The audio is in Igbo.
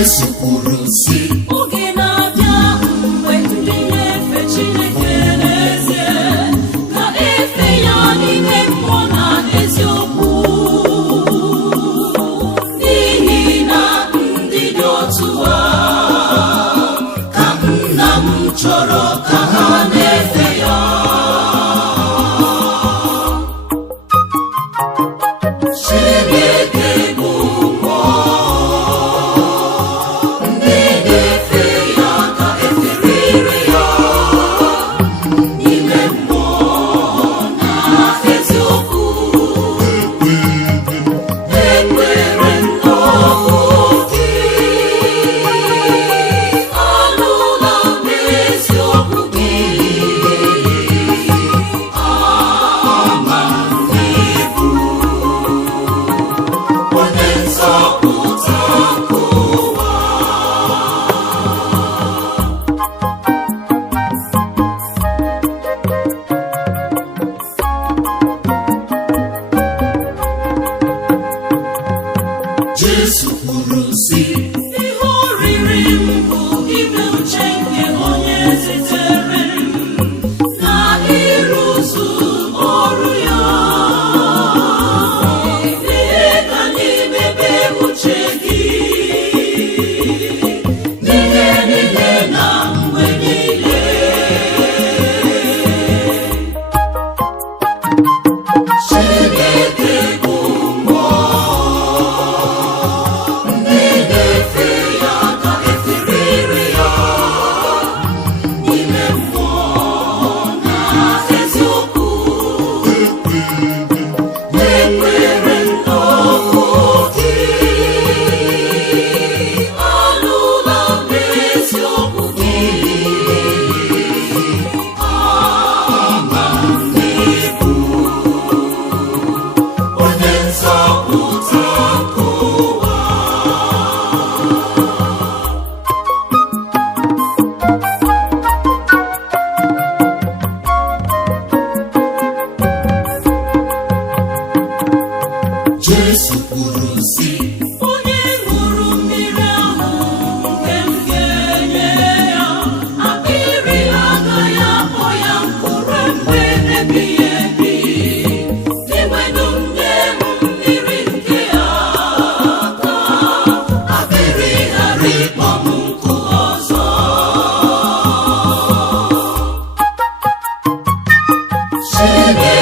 Jesu kwuru sị, oge na-abịa mgbe ndị na-efe Chineke n'ezie ga-efe ya n'ime mmụọ na eziokwu, n'ihi na ndị dị otu a ka Nna m chọrọ ka ha na-efe ya. Chineke bụ mmụọ, ndị na-efe ya ga-eferịrị ya n'ime mmụọ na eziokwu. Ekwere n'okwu gị, anụla m eziokwu gị, ama m na ị bụ onye nzọpụta nke ụwa. Jesu kwuru sị, Ihe oriri m bụ ime uche nke onye zitere m na ịrụzu ọrụ ya. Ihe ka n'ime ebe uche gị n'ihe niile na mgbe niile. Chineke bụ mmụọ, ndị na-efe ya ga-eferịrị ya n'ime mmụọ na eziokwu. Ekwere n'okwu gị, anụla m eziokwu gị, ama m na ị bụ onye nzọpụta nke ụwa. Jesu kwuru sị, Onye ṅụrụ mmiri ahụ nke m ga-enye ya, akpịrị agaghị akpọ ya nkụ ruo mgbe ebighị ebi. Iwedu nye m mmiri nke ya ka akpịrị ghara ịkpọ m nkụ ọzọ. Chineke